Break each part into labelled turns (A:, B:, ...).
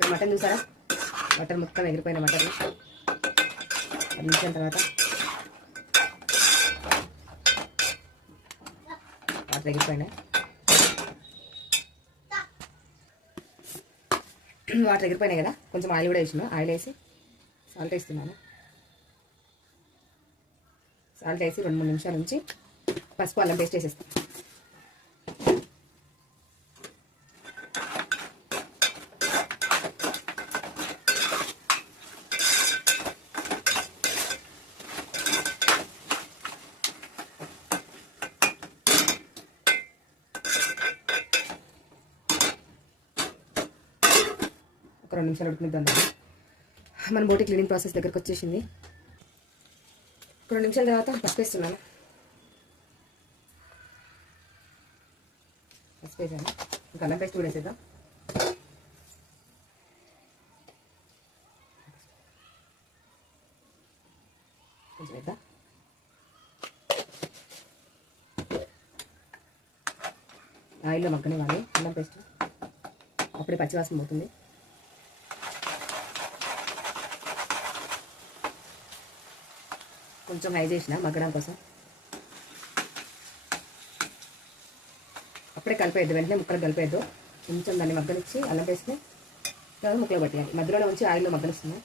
A: ఇక్కడ మటన్ చూసారా? మటన్ మొత్తం ఎగిరిపోయిన మటన్. పది నిమిషాల తర్వాత వాటర్ ఎగిరిపోయినాయి వాటర్ ఎగిరిపోయినాయి కదా? కొంచెం ఆయిల్ కూడా వేసినా. ఆయిల్ వేసి సాల్ట్ వేస్తున్నాను. సాల్ట్ వేసి రెండు మూడు నిమిషాల నుంచి పసుపు అల్లం పేస్ట్ వేసేస్తాను. ఒక రెండు నిమిషాలు ఉడికిద్దాం మన బోటి క్లీనింగ్ ప్రాసెస్ దగ్గరకు వచ్చేసింది. ఒక రెండు నిమిషాల తర్వాత పసుపు వేస్తున్నాను పసుపు వేసాను ఇంకా అల్లం పేస్ట్ కూడా వేసేద్దాం. కొంచెం వేద్దాం. ఆయిల్లో మగ్గనివ్వాలి. అల్లం పేస్ట్. అప్పుడే పచ్చివాసన పోతుంది. కొంచెం హై చేసిన మగ్గడం కోసం. అప్పుడే కలిపేద్దు వెంటనే ముక్కలు కలిపేద్దు. కొంచెం దాన్ని మగ్గనిచ్చి అల్లం వేసుకుని తర్వాత ముక్కలు పట్టేయాలి. మధ్యలో ఉంచి ఆయిల్లో మగ్గనిస్తున్నాం.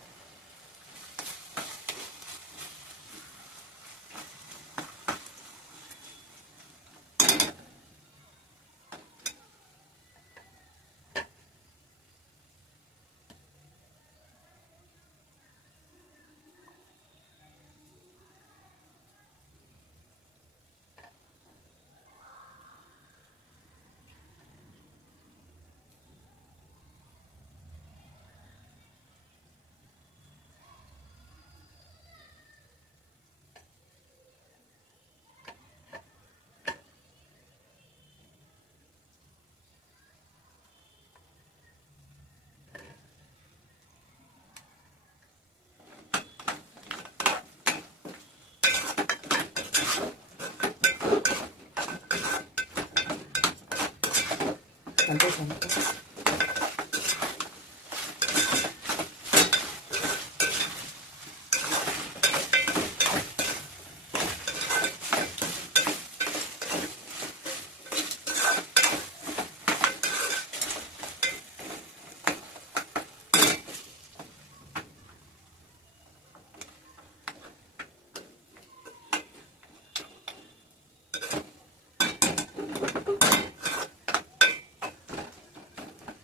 A: 안 되지 않을까?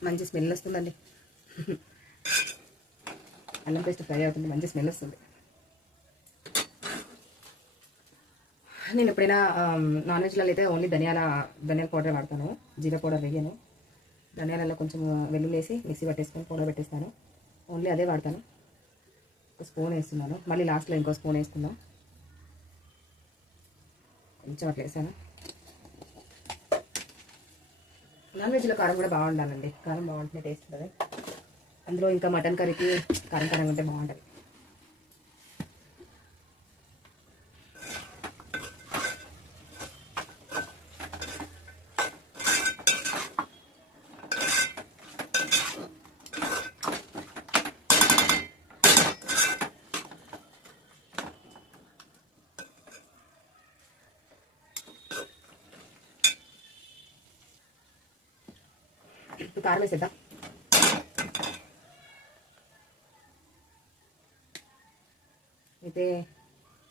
A: మంచి స్మెల్ వస్తుందండి. అల్లం పేస్ట్ ఫ్రై అవుతుంది మంచి స్మెల్ వస్తుంది. నేను ఎప్పుడైనా నాన్ వెజ్లలో అయితే ఓన్లీ ధనియాల ధనియాల పౌడర్ వాడతాను. జీరా పౌడర్ వేయను. ధనియాలలో కొంచెం వెల్లుల్లి వేసి మిక్సీ పట్టేసుకొని పౌడర్ పెట్టేస్తాను. ఓన్లీ అదే వాడతాను. ఒక స్పూన్ వేస్తున్నాను. మళ్ళీ లాస్ట్లో ఇంకో స్పూన్ వేసుకుందాం. కొంచెం అట్లా వేసాను. నాన్ వెజ్లో కారం కూడా బాగుండాలండి. కారం బాగుంటుంది టేస్ట్ ఉంటుంది. అందులో ఇంకా మటన్ కర్రీకి కారం కారం ఉంటే బాగుంటుంది. కారం వేసేద్దాం. అయితే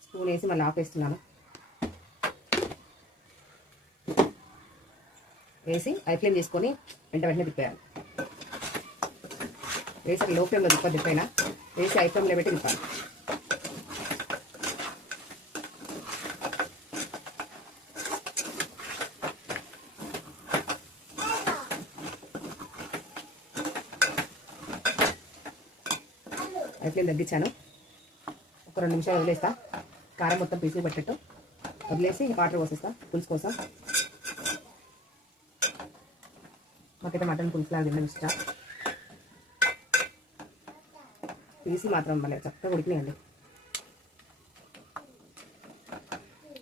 A: స్పూన్ వేసి మళ్ళీ ఆపేస్తున్నాను వేసి ఐ ఫ్లేమ్ చేసుకొని వెంట వెంటనే తిప్పేయాలి. వేసి లో ఫ్లేమ్లో తిప్ప తిప్పైనా? వేసి ఐ ఫ్లేమ్లో పెట్టి తిప్పాలి. హై ఫ్లేమ్ తగ్గించాను. ఒక రెండు నిమిషాలు వదిలేస్తా. కారం మొత్తం పీసులు పెట్టట్టు వదిలేసి వాటర్ పోసేస్తా పులుసు కోసం. మాకైతే మటన్ పులుసు తినడం ఇష్టం. పీసి మాత్రం మళ్ళీ చక్కగా ఉడికినాయండి.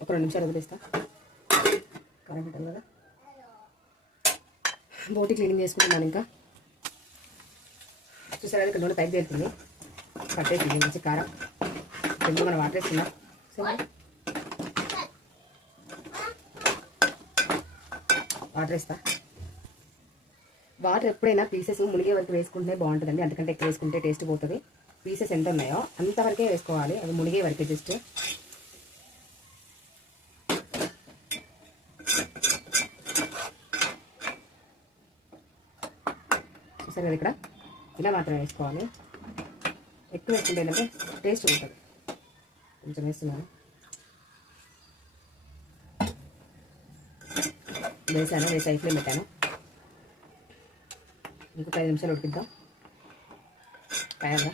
A: ఒక రెండు నిమిషాలు వదిలేస్తా. కారం పెట్టాను కదా. బోటి క్లీనింగ్ చేసుకుంటున్నాను ఇంకా. చూసారా ఇక్కడ నూనె పైకి తేలుతుంది. పట్టేసింది మంచి కారం. కొంచెం మనం వాటేస్తున్నాం వేసుకుందాం వాటర్ వేస్తా. వాటర్ ఎప్పుడైనా పీసెస్ మునిగే వరకు వేసుకుంటే బాగుంటుందండి. అంతకంటే ఎక్కువ వేసుకుంటే టేస్ట్ పోతుంది. పీసెస్ ఎంత ఉన్నాయో అంతవరకే వేసుకోవాలి. అవి మునిగే వరకే జస్ట్. చూసారు కదా ఇక్కడ? ఇలా మాత్రమే వేసుకోవాలి. ఎక్కువ వేసుకుంటే ఏంటంటే టేస్ట్ ఉంటుంది. కొంచెం వేస్తున్నాను. వేసాను వేసి ఐ ఫ్లేమ్ పెట్టాను. ఇంకొక ఐదు నిమిషాలు ఉడికిద్దాం. తయారుగా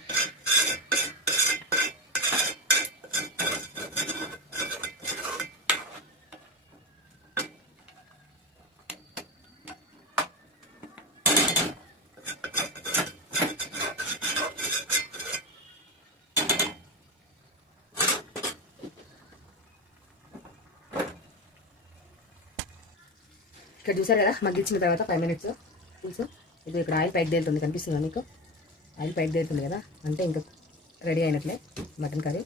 A: ఇక్కడ చూసారు కదా? మగ్గించిన తర్వాత ఫైవ్ మినిట్స్ పులుసు ఇది ఇక్కడ ఆయిల్ పైకి తేలుతుంది కనిపిస్తుందా మీకు? ఆయిల్ పైకి తేలుతుంది కదా? అంటే ఇంకా రెడీ అయినట్లే మటన్ కర్రీ.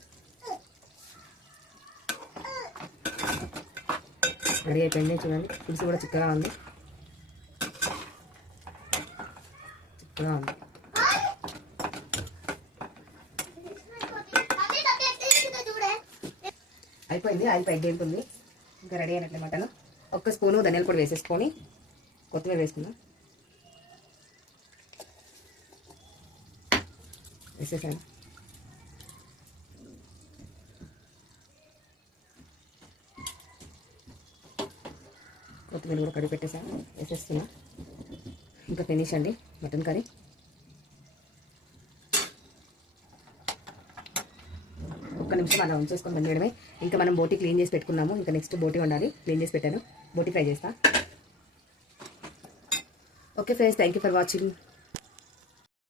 A: రెడీ అయిపోయింది చూడండి. పులుసు కూడా చిక్కగా ఉంది. చిక్కగా ఉంది. అయిపోయింది ఆయిల్ పైకి తేలుతుంది. ఇంకా రెడీ అయినట్లే మటన్. ఒక్క స్పూను ధనియాల పొడి వేసేసుకొని కొత్తిమీర వేసుకుందాం. వేసేసాను. కొత్తిమీర కూడా కడిగి పెట్టేసాను. వేసేస్తున్నా. ఇంకా ఫినిష్ అండి మటన్ కర్రీ. ఒక్క నిమిషం అలా ఉంచేసుకొని బందేయడమే ఇంకా మనం బోటి క్లీన్ చేసి పెట్టుకున్నాము. ఇంకా నెక్స్ట్ బోటి ఉండాలి క్లీన్ చేసి పెట్టాను. బొట్టి ఫ్రై చేస్తా okay friends thank you for watching